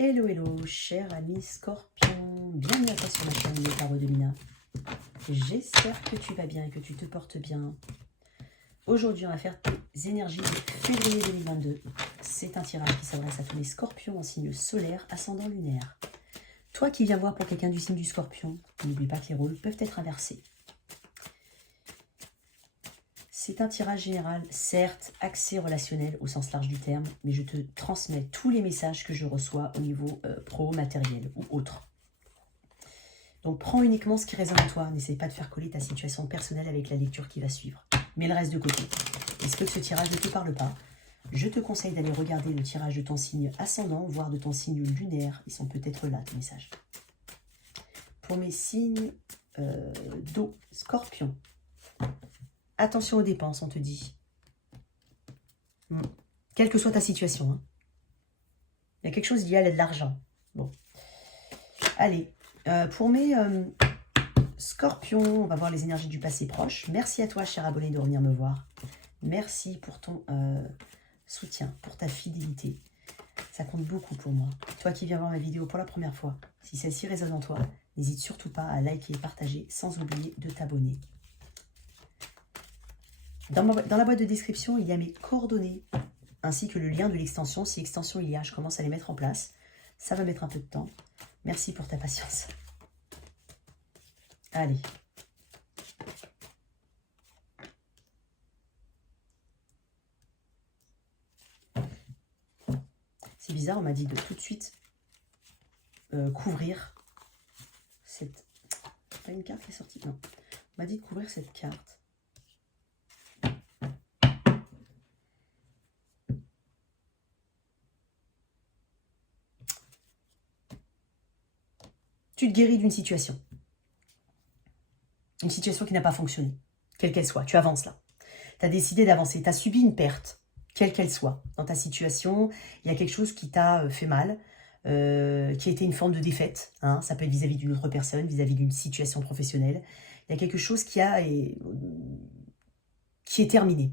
Hello, hello, cher ami Scorpion, bienvenue à toi sur ma chaîne Les Tarots de Lina. J'espère que tu vas bien et que tu te portes bien. Aujourd'hui, on va faire tes énergies de février 2022. C'est un tirage qui s'adresse à tous les scorpions en signe solaire, ascendant lunaire. Toi qui viens voir pour quelqu'un du signe du scorpion, n'oublie pas que les rôles peuvent être inversés. C'est un tirage général, certes axé relationnel au sens large du terme, mais je te transmets tous les messages que je reçois au niveau pro, matériel ou autre. Donc prends uniquement ce qui résonne en toi, n'essaie pas de faire coller ta situation personnelle avec la lecture qui va suivre. Mets le reste de côté. Il se peut que ce tirage ne te parle pas. Je te conseille d'aller regarder le tirage de ton signe ascendant, voire de ton signe lunaire. Ils sont peut-être là, tes messages. Pour mes signes d'eau, scorpion. Attention aux dépenses, on te dit. Quelle que soit ta situation. Hein. Il y a quelque chose lié à l'argent. Bon. Allez, pour mes scorpions, on va voir les énergies du passé proche. Merci à toi, cher abonné, de revenir me voir. Merci pour ton soutien, pour ta fidélité. Ça compte beaucoup pour moi. Toi qui viens voir ma vidéo pour la première fois, si celle-ci résonne en toi, n'hésite surtout pas à liker et partager, sans oublier de t'abonner. Dans la boîte de description, il y a mes coordonnées, ainsi que le lien de l'extension. Si extension il y a, je commence à les mettre en place. Ça va mettre un peu de temps. Merci pour ta patience. Allez. C'est bizarre, on m'a dit de tout de suite couvrir cette... Pas une carte qui est sortie, non. On m'a dit de couvrir cette carte. Tu te guéris d'une situation. Une situation qui n'a pas fonctionné, quelle qu'elle soit. Tu avances là. Tu as décidé d'avancer. Tu as subi une perte, quelle qu'elle soit. Dans ta situation, il y a quelque chose qui t'a fait mal, qui a été une forme de défaite. Hein. Ça peut être vis-à-vis d'une autre personne, vis-à-vis d'une situation professionnelle. Il y a quelque chose qui est terminé.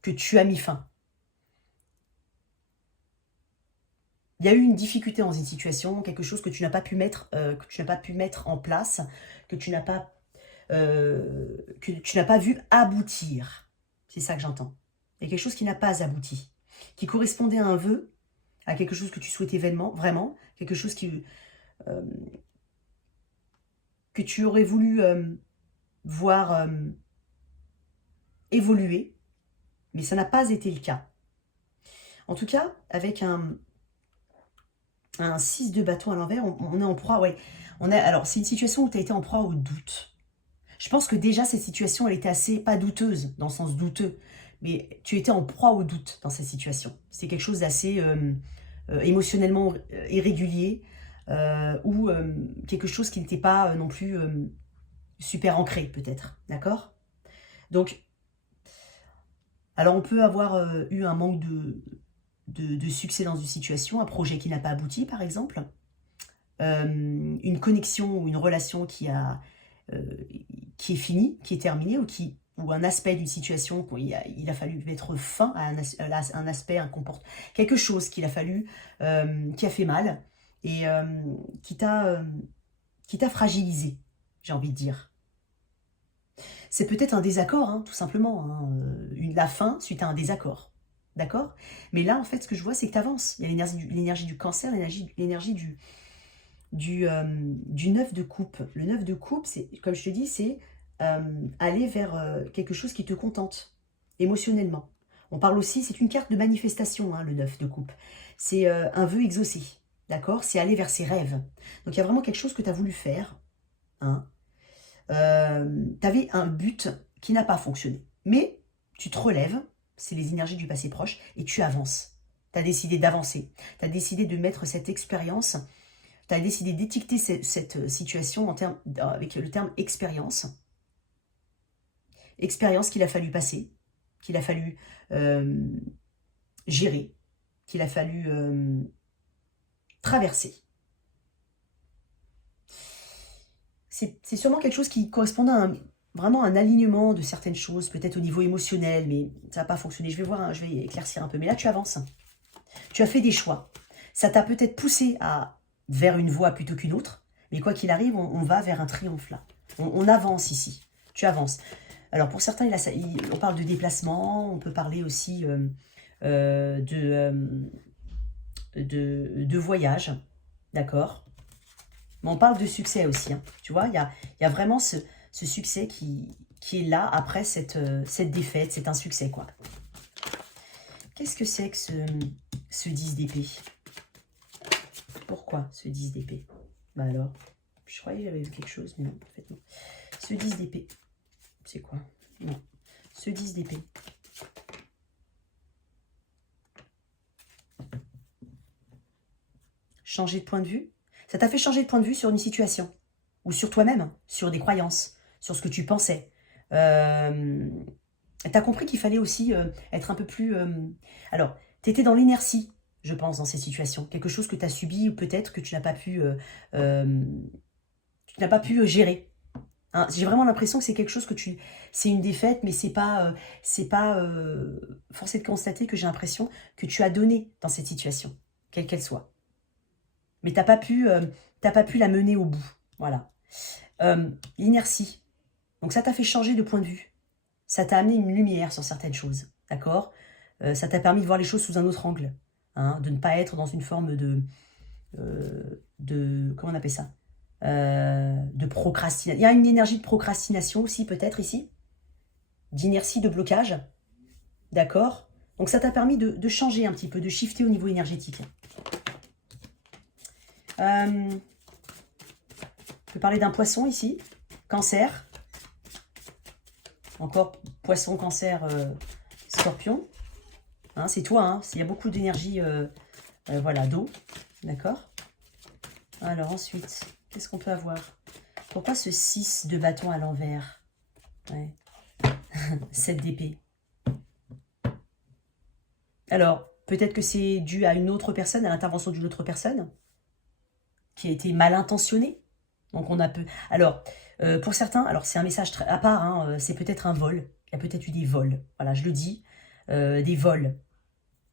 Que tu as mis fin. Il y a eu une difficulté dans une situation, quelque chose que tu n'as pas pu mettre, en place, que tu n'as pas vu aboutir. C'est ça que j'entends. Il y a quelque chose qui n'a pas abouti, qui correspondait à un vœu, à quelque chose que tu souhaitais vraiment, quelque chose que tu aurais voulu voir évoluer, mais ça n'a pas été le cas. En tout cas, avec un 6 de bâton à l'envers, on est en proie, ouais. Alors, c'est une situation où tu as été en proie au doute. Je pense que déjà, cette situation, elle était assez, pas douteuse, dans le sens douteux, mais tu étais en proie au doute dans cette situation. C'était quelque chose d'assez émotionnellement irrégulier, ou quelque chose qui n'était pas non plus super ancré, peut-être, d'accord? Donc, alors on peut avoir eu un manque de succès dans une situation, un projet qui n'a pas abouti par exemple, une connexion ou une relation qui est finie, qui est terminée, ou un aspect d'une situation, il a fallu mettre fin à un aspect, un comportement, quelque chose qu'il a fallu, qui a fait mal, et qui t'a fragilisé, j'ai envie de dire. C'est peut-être un désaccord, hein, tout simplement, hein, la fin suite à un désaccord. D'accord? Mais là, en fait, ce que je vois, c'est que tu avances. Il y a l'énergie du cancer, l'énergie du 9 de coupe. Le 9 de coupe, c'est, comme je te dis, c'est aller vers quelque chose qui te contente émotionnellement. On parle aussi, c'est une carte de manifestation, hein, le 9 de coupe. C'est un vœu exaucé. D'accord? C'est aller vers ses rêves. Donc, il y a vraiment quelque chose que tu as voulu faire. Hein. Tu avais un but qui n'a pas fonctionné. Mais tu te relèves. C'est les énergies du passé proche, et tu avances. Tu as décidé d'avancer. Tu as décidé de mettre cette expérience, tu as décidé d'étiqueter cette situation avec le terme expérience. Expérience qu'il a fallu passer, qu'il a fallu gérer, qu'il a fallu traverser. C'est sûrement quelque chose qui correspondait à vraiment un alignement de certaines choses, peut-être au niveau émotionnel, mais ça n'a pas fonctionné. Je vais éclaircir un peu. Mais là, tu avances. Tu as fait des choix. Ça t'a peut-être poussé vers une voie plutôt qu'une autre. Mais quoi qu'il arrive, on va vers un triomphe là. On avance ici. Tu avances. Alors pour certains, on parle de déplacement. On peut parler aussi de voyage. D'accord? Mais on parle de succès aussi. Hein. Tu vois, il y a vraiment ce succès qui est là après cette défaite. C'est un succès, quoi. Qu'est-ce que c'est que ce 10 d'épée? Pourquoi ce 10 d'épée? Bah alors, je croyais que j'avais vu quelque chose, mais non, en fait non. Ce 10 d'épée, c'est quoi? Non. Ce 10 d'épée. Changer de point de vue? Ça t'a fait changer de point de vue sur une situation. Ou sur toi-même, sur des croyances, sur ce que tu pensais. T'as compris qu'il fallait aussi être un peu plus... Alors, t'étais dans l'inertie, je pense, dans ces situations. Quelque chose que tu as subi ou peut-être que tu n'as pas pu, gérer. Hein, j'ai vraiment l'impression que c'est quelque chose que c'est une défaite, mais c'est pas force est de constater que j'ai l'impression que tu as donné dans cette situation, quelle qu'elle soit. Mais t'as pas pu la mener au bout. Voilà. L'inertie. Donc ça t'a fait changer de point de vue. Ça t'a amené une lumière sur certaines choses. D'accord? Ça t'a permis de voir les choses sous un autre angle. Hein, de ne pas être dans une forme de comment on appelle ça? De procrastination. Il y a une énergie de procrastination aussi peut-être ici. D'inertie, de blocage. D'accord? Donc ça t'a permis de changer un petit peu, de shifter au niveau énergétique. On peut parler d'un poisson ici. Cancer. Encore poisson, cancer, scorpion. Hein, c'est toi, hein, il y a beaucoup d'énergie voilà, d'eau. D'accord? Alors ensuite, qu'est-ce qu'on peut avoir? Pourquoi ce 6 de bâton à l'envers? Ouais. 7 d'épée. Alors, peut-être que c'est dû à une autre personne, à l'intervention d'une autre personne, qui a été mal intentionnée. Donc on a peu. Alors, pour certains, alors c'est un message très à part, hein, c'est peut-être un vol. Il y a peut-être eu des vols. Voilà, je le dis. Des vols.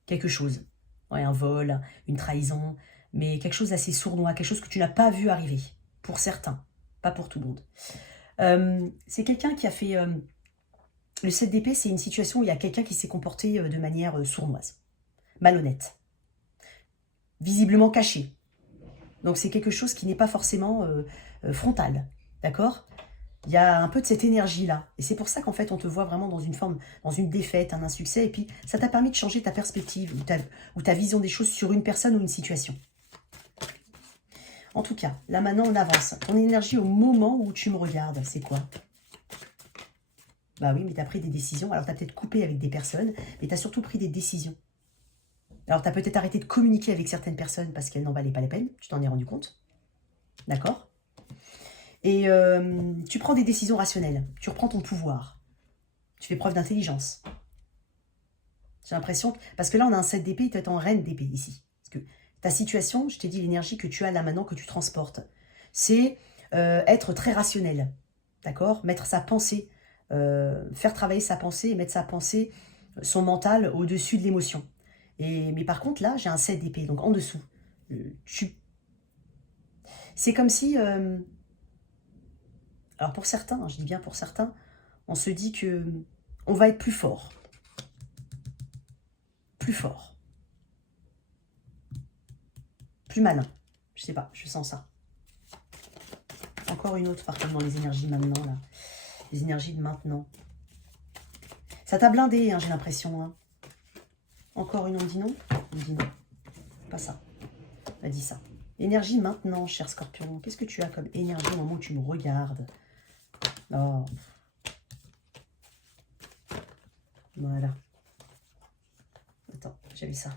Quelque chose. Ouais, un vol, une trahison, mais quelque chose d'assez sournois, quelque chose que tu n'as pas vu arriver. Pour certains, pas pour tout le monde. C'est quelqu'un qui a fait... le 7 d'épée, c'est une situation où il y a quelqu'un qui s'est comporté de manière sournoise, malhonnête, visiblement caché. Donc c'est quelque chose qui n'est pas forcément frontal, d'accord? Il y a un peu de cette énergie-là. Et c'est pour ça qu'en fait, on te voit vraiment dans une forme, dans une défaite, un insuccès. Et puis, ça t'a permis de changer ta perspective ou ta vision des choses sur une personne ou une situation. En tout cas, là maintenant, on avance. Ton énergie au moment où tu me regardes, c'est quoi? Bah oui, mais tu as pris des décisions. Alors, tu as peut-être coupé avec des personnes, mais tu as surtout pris des décisions. Alors, tu as peut-être arrêté de communiquer avec certaines personnes parce qu'elles n'en valaient pas la peine. Tu t'en es rendu compte. D'accord? Et tu prends des décisions rationnelles. Tu reprends ton pouvoir. Tu fais preuve d'intelligence. J'ai l'impression... Parce que là, on a un 7 d'épée, tu es en reine d'épée ici. Parce que ta situation, je t'ai dit, l'énergie que tu as là maintenant, que tu transportes, c'est être très rationnel. D'accord? Mettre sa pensée, faire travailler sa pensée et mettre sa pensée, son mental, au-dessus de l'émotion. Mais par contre, là, j'ai un 7 d'épée, donc en dessous. C'est comme si... alors pour certains, hein, je dis bien pour certains, on se dit que on va être plus fort. Plus fort. Plus malin. Je sais pas, je sens ça. Encore une autre, par contre, dans les énergies maintenant, là. Les énergies de maintenant. Ça t'a blindé, hein, j'ai l'impression. Hein. Encore une, on dit non? On dit non. Pas ça. Elle dit ça. Énergie maintenant, cher Scorpion. Qu'est-ce que tu as comme énergie au moment où tu me regardes? Oh. Voilà. Attends, j'ai vu ça.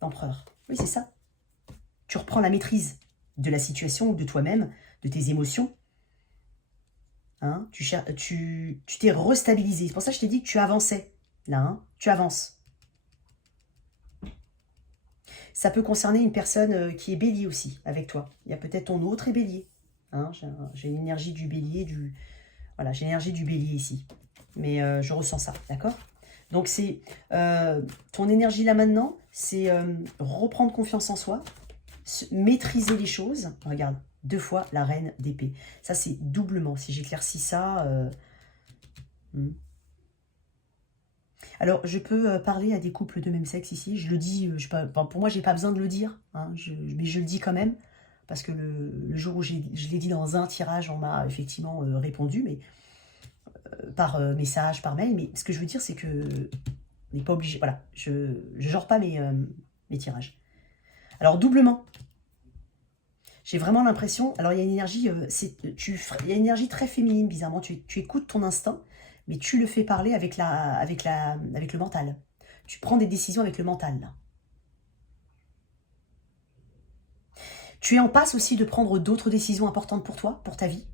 L'empereur. Oui, c'est ça. Tu reprends la maîtrise de la situation ou de toi-même, de tes émotions. Hein, tu t'es restabilisé. C'est pour ça que je t'ai dit que tu avançais. Là, hein, tu avances. Ça peut concerner une personne qui est bélier aussi, avec toi. Il y a peut-être ton autre est bélier. Hein, j'ai l'énergie du bélier, voilà, j'ai l'énergie du bélier ici. Mais je ressens ça, d'accord? Donc c'est ton énergie là maintenant, c'est reprendre confiance en soi, maîtriser les choses. Regarde, 2 fois la reine d'épée. Ça c'est doublement, si j'éclaircis ça... hmm. Alors, je peux parler à des couples de même sexe ici. Je le dis, enfin, pour moi, j'ai pas besoin de le dire, hein, mais je le dis quand même. Parce que le jour où je l'ai dit dans un tirage, on m'a effectivement répondu, mais par message, par mail. Mais ce que je veux dire, c'est que on n'est pas obligé. Voilà, je ne genre pas mes tirages. Alors, doublement. J'ai vraiment l'impression... Alors, il y a une énergie, il y a une énergie très féminine, bizarrement. Tu écoutes ton instinct, mais tu le fais parler avec le mental. Tu prends des décisions avec le mental, là. Tu es en passe aussi de prendre d'autres décisions importantes pour toi, pour ta vie.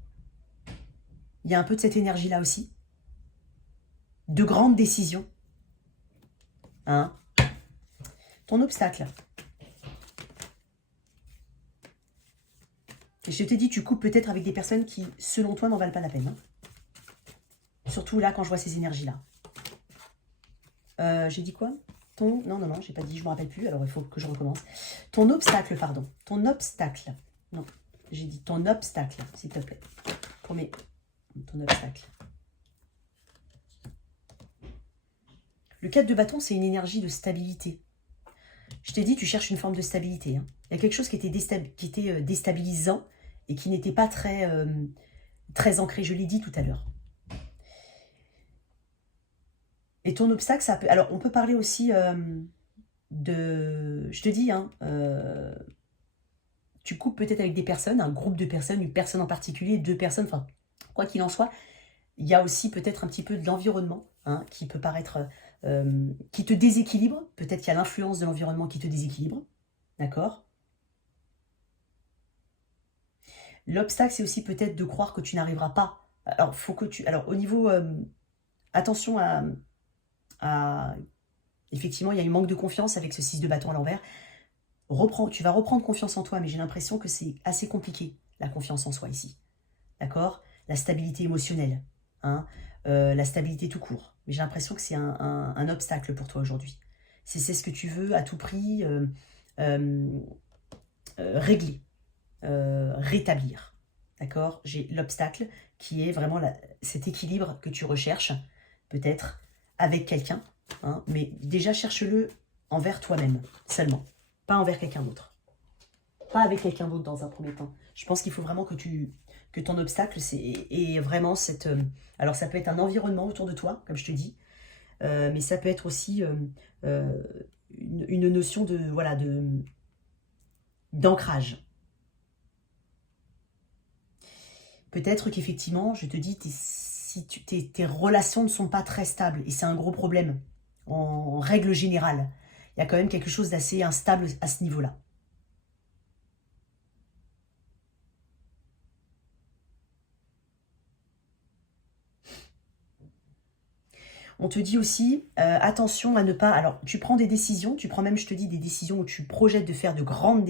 Il y a un peu de cette énergie-là aussi. De grandes décisions. Hein? Ton obstacle. Et je t'ai dit, tu coupes peut-être avec des personnes qui, selon toi, n'en valent pas la peine. Hein? Surtout là, quand je vois ces énergies-là. J'ai dit quoi? Non, j'ai pas dit, je me rappelle plus, alors il faut que je recommence. Ton obstacle, pardon. Ton obstacle. Non, j'ai dit ton obstacle, s'il te plaît. Promets. Ton obstacle. Le 4 de bâton, c'est une énergie de stabilité. Je t'ai dit, tu cherches une forme de stabilité. Hein. Il y a quelque chose qui était déstabilisant et qui n'était pas très, très ancré. Je l'ai dit tout à l'heure. Et ton obstacle, ça peut... Alors, on peut parler aussi de... Je te dis, hein, tu coupes peut-être avec des personnes, un groupe de personnes, une personne en particulier, 2 personnes, enfin, quoi qu'il en soit. Il y a aussi peut-être un petit peu de l'environnement, hein, qui peut paraître... qui te déséquilibre. Peut-être qu'il y a l'influence de l'environnement qui te déséquilibre. D'accord? L'obstacle, c'est aussi peut-être de croire que tu n'arriveras pas. Alors, faut que tu... Alors, au niveau... attention à... Effectivement, il y a un manque de confiance avec ce 6 de bâton à l'envers. Tu vas reprendre confiance en toi, mais j'ai l'impression que c'est assez compliqué, la confiance en soi ici. D'accord? La stabilité émotionnelle, hein, la stabilité tout court. Mais j'ai l'impression que c'est un obstacle pour toi aujourd'hui. C'est ce que tu veux à tout prix régler, rétablir. D'accord? J'ai l'obstacle qui est vraiment cet équilibre que tu recherches, peut-être, avec quelqu'un. Hein, mais déjà, cherche-le envers toi-même, seulement. Pas envers quelqu'un d'autre. Pas avec quelqu'un d'autre dans un premier temps. Je pense qu'il faut vraiment que ton obstacle, est vraiment cette... alors, ça peut être un environnement autour de toi, comme je te dis, mais ça peut être aussi une notion de voilà d'ancrage. Peut-être qu'effectivement, je te dis, tes relations ne sont pas très stables, et c'est un gros problème, en règle générale. Il y a quand même quelque chose d'assez instable à ce niveau-là. On te dit aussi, attention à ne pas... Alors, tu prends des décisions, tu prends même, je te dis, des décisions où tu projettes de faire de prendre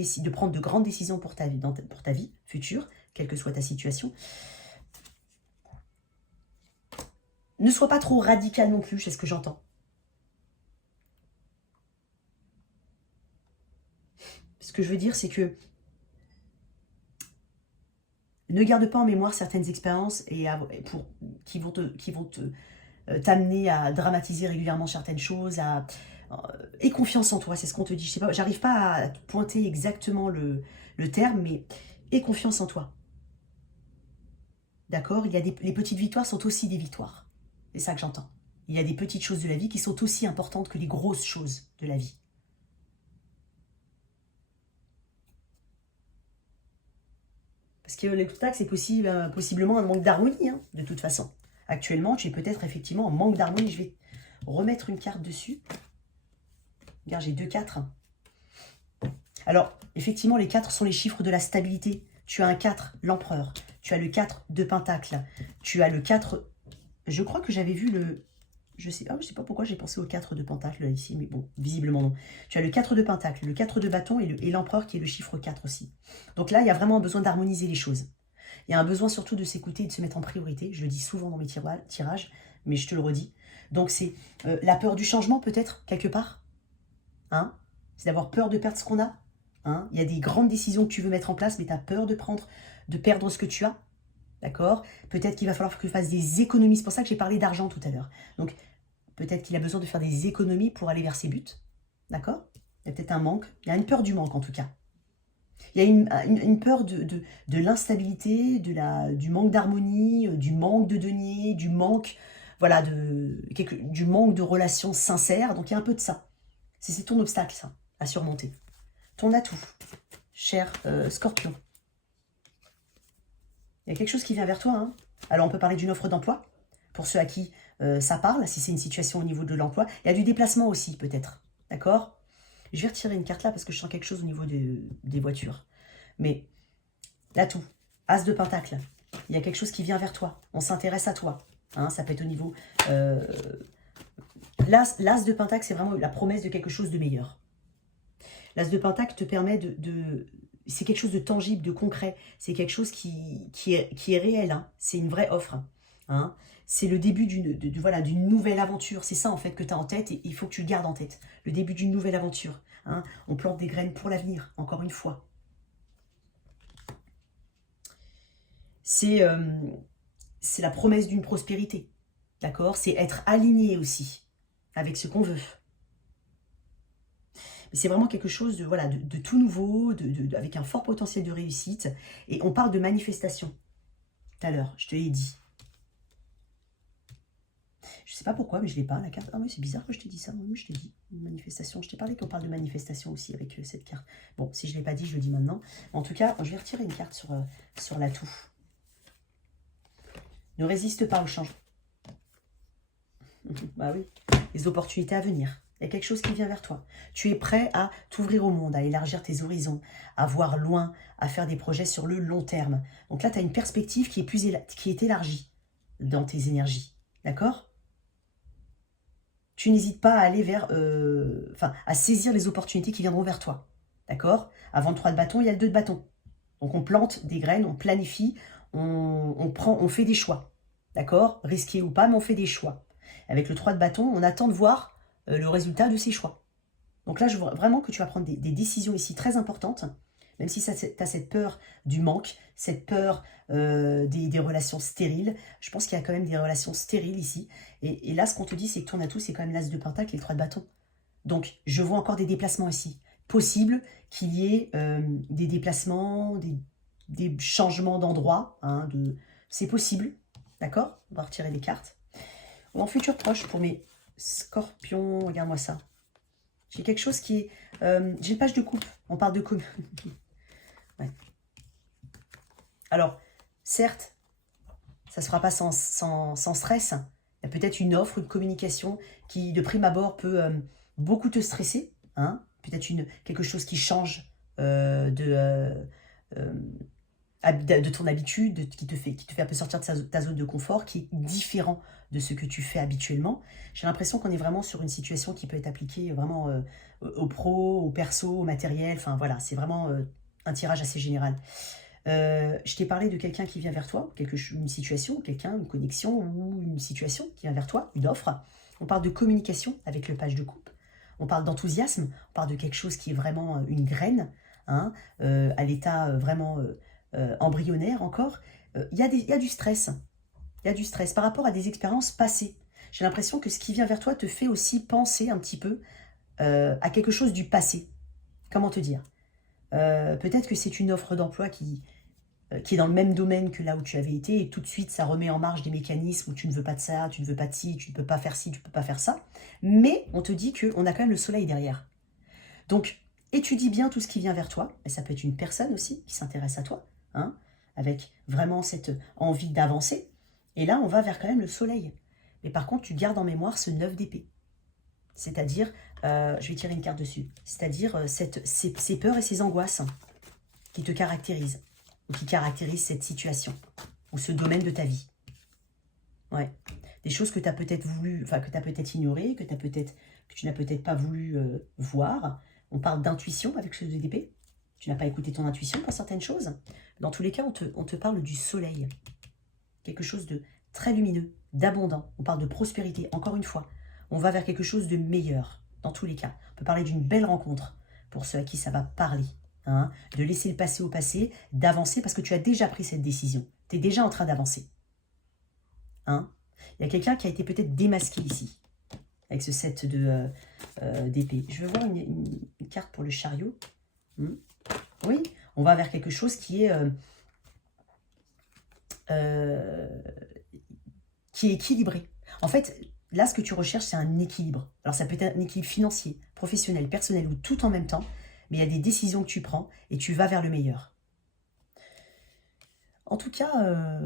de grandes décisions pour ta vie, pour ta vie future, quelle que soit ta situation. Ne sois pas trop radical non plus, c'est ce que j'entends. Ce que je veux dire, c'est que ne garde pas en mémoire certaines expériences qui vont t'amener à dramatiser régulièrement certaines choses, aie confiance en toi, c'est ce qu'on te dit. Je sais pas, j'arrive pas à te pointer exactement le terme, mais aie confiance en toi. D'accord? Les petites victoires sont aussi des victoires. C'est ça que j'entends. Il y a des petites choses de la vie qui sont aussi importantes que les grosses choses de la vie. Parce que l'obstacle, c'est possiblement un manque d'harmonie, hein, de toute façon. Actuellement, tu es peut-être effectivement en manque d'harmonie. Je vais remettre une carte dessus. Regarde, j'ai 2 4. Alors, effectivement, les 4 sont les chiffres de la stabilité. Tu as un 4, l'empereur. Tu as le 4 de pentacle. Tu as le 4... Je crois que j'avais vu le... Je sais pas pourquoi j'ai pensé au 4 de pentacle ici, mais bon, visiblement non. Tu as le 4 de pentacle, le 4 de bâton et l'empereur qui est le chiffre 4 aussi. Donc là, il y a vraiment un besoin d'harmoniser les choses. Il y a un besoin surtout de s'écouter et de se mettre en priorité. Je le dis souvent dans mes tirages, mais je te le redis. Donc c'est la peur du changement peut-être, quelque part. Hein? C'est d'avoir peur de perdre ce qu'on a. Hein? Il y a des grandes décisions que tu veux mettre en place, mais tu as peur de perdre ce que tu as. D'accord? Peut-être qu'il va falloir que tu fasses des économies. C'est pour ça que j'ai parlé d'argent tout à l'heure. Donc, peut-être qu'il a besoin de faire des économies pour aller vers ses buts. D'accord? Il y a peut-être un manque. Il y a une peur du manque, en tout cas. Il y a une peur de l'instabilité, du manque d'harmonie, du manque de deniers, du manque, voilà, du manque de relations sincères. Donc, il y a un peu de ça. C'est ton obstacle, ça, à surmonter. Ton atout, cher Scorpion. Il y a quelque chose qui vient vers toi. Hein. Alors, on peut parler d'une offre d'emploi, pour ceux à qui ça parle, si c'est une situation au niveau de l'emploi. Il y a du déplacement aussi, peut-être. D'accord? Je vais retirer une carte là, parce que je sens quelque chose au niveau des voitures. Mais, l'atout, As de Pentacle. Il y a quelque chose qui vient vers toi. On s'intéresse à toi. Hein, ça peut être au niveau... L'As de Pentacle, c'est vraiment la promesse de quelque chose de meilleur. L'As de Pentacle te permet c'est quelque chose de tangible, de concret. C'est quelque chose qui est réel. Hein. C'est une vraie offre. Hein. C'est le début d'une nouvelle aventure. C'est ça, en fait, que tu as en tête et il faut que tu le gardes en tête. Le début d'une nouvelle aventure. Hein. On plante des graines pour l'avenir, encore une fois. C'est la promesse d'une prospérité. D'accord? C'est être aligné aussi avec ce qu'on veut. C'est vraiment quelque chose de tout nouveau, avec un fort potentiel de réussite. Et on parle de manifestation. Tout à l'heure, je te l'ai dit. Je ne sais pas pourquoi, mais je ne l'ai pas, la carte. Ah oui, c'est bizarre que je t'ai dit ça. Oui, je t'ai dit. Manifestation. Je t'ai parlé qu'on parle de manifestation aussi avec cette carte. Bon, si je ne l'ai pas dit, je le dis maintenant. En tout cas, je vais retirer une carte sur l'atout. Ne résiste pas au changement. Bah oui, les opportunités à venir. Il y a quelque chose qui vient vers toi. Tu es prêt à t'ouvrir au monde, à élargir tes horizons, à voir loin, à faire des projets sur le long terme. Donc là, tu as une perspective qui est élargie dans tes énergies. D'accord? Tu n'hésites pas à aller à saisir les opportunités qui viendront vers toi. D'accord? Avant le 3 de bâton, il y a le 2 de bâton. Donc on plante des graines, on planifie, on fait des choix. D'accord? Risqué ou pas, mais on fait des choix. Avec le 3 de bâton, on attend de voir le résultat de ces choix. Donc là, je vois vraiment que tu vas prendre des décisions ici très importantes, même si tu as cette peur du manque, cette peur des relations stériles. Je pense qu'il y a quand même des relations stériles ici. Et là, ce qu'on te dit, c'est que ton atout, c'est quand même l'As de Pentacle et le 3 de bâton. Donc, je vois encore des déplacements ici. Possible qu'il y ait des déplacements, des changements d'endroit. Hein, c'est possible. D'accord? On va retirer les cartes. En futur proche, pour mes scorpions, regarde-moi ça. J'ai quelque chose qui est... j'ai une page de coupe. On parle de... ouais. Alors, certes, ça ne se fera pas sans stress. Il y a peut-être une offre, une communication qui, de prime abord, peut beaucoup te stresser. Hein, peut-être quelque chose qui change de ton habitude, qui te fait un peu sortir de ta zone de confort, qui est différent de ce que tu fais habituellement. J'ai l'impression qu'on est vraiment sur une situation qui peut être appliquée vraiment au pro, au perso, au matériel. Enfin voilà, c'est vraiment un tirage assez général. Je t'ai parlé de quelqu'un qui vient vers toi, une situation, une connexion ou une situation qui vient vers toi, une offre. On parle de communication avec le page de coupe. On parle d'enthousiasme, on parle de quelque chose qui est vraiment une graine, hein, à l'état vraiment embryonnaire encore. Il y a du stress. Il y a du stress par rapport à des expériences passées. J'ai l'impression que ce qui vient vers toi te fait aussi penser un petit peu à quelque chose du passé. Comment te dire? Peut-être que c'est une offre d'emploi qui est dans le même domaine que là où tu avais été, et tout de suite, ça remet en marche des mécanismes où tu ne veux pas de ça, tu ne veux pas de ci, tu ne peux pas faire ci, tu ne peux pas faire ça. Mais on te dit qu'on a quand même le soleil derrière. Donc, étudie bien tout ce qui vient vers toi. Et ça peut être une personne aussi qui s'intéresse à toi, hein, avec vraiment cette envie d'avancer. Et là, on va vers quand même le soleil. Mais par contre, tu gardes en mémoire ce 9 d'épée. C'est-à-dire, je vais tirer une carte dessus, c'est-à-dire ces peurs et ces angoisses qui te caractérisent, ou qui caractérisent cette situation, ou ce domaine de ta vie. Ouais. Des choses que tu as peut-être voulu, enfin que tu as peut-être ignorées, que tu n'as peut-être pas voulu voir. On parle d'intuition avec ce 2 d'épée. Tu n'as pas écouté ton intuition pour certaines choses. Dans tous les cas, on te parle du soleil. Quelque chose très lumineux, d'abondant. On parle de prospérité, encore une fois. On va vers quelque chose de meilleur, dans tous les cas. On peut parler d'une belle rencontre, pour ceux à qui ça va parler. Hein, de laisser le passé au passé, d'avancer, parce que tu as déjà pris cette décision. Tu es déjà en train d'avancer. Hein, il y a quelqu'un qui a été peut-être démasqué ici, avec ce set d'épée. Je veux voir une carte pour le chariot. Oui, on va vers quelque chose qui est équilibré. En fait, là, ce que tu recherches, c'est un équilibre. Alors, ça peut être un équilibre financier, professionnel, personnel ou tout en même temps, mais il y a des décisions que tu prends et tu vas vers le meilleur. En tout cas,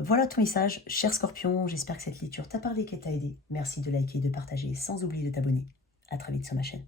voilà ton message, cher Scorpion. J'espère que cette lecture t'a parlé, qu'elle t'a aidé. Merci de liker et de partager, sans oublier de t'abonner. À très vite sur ma chaîne.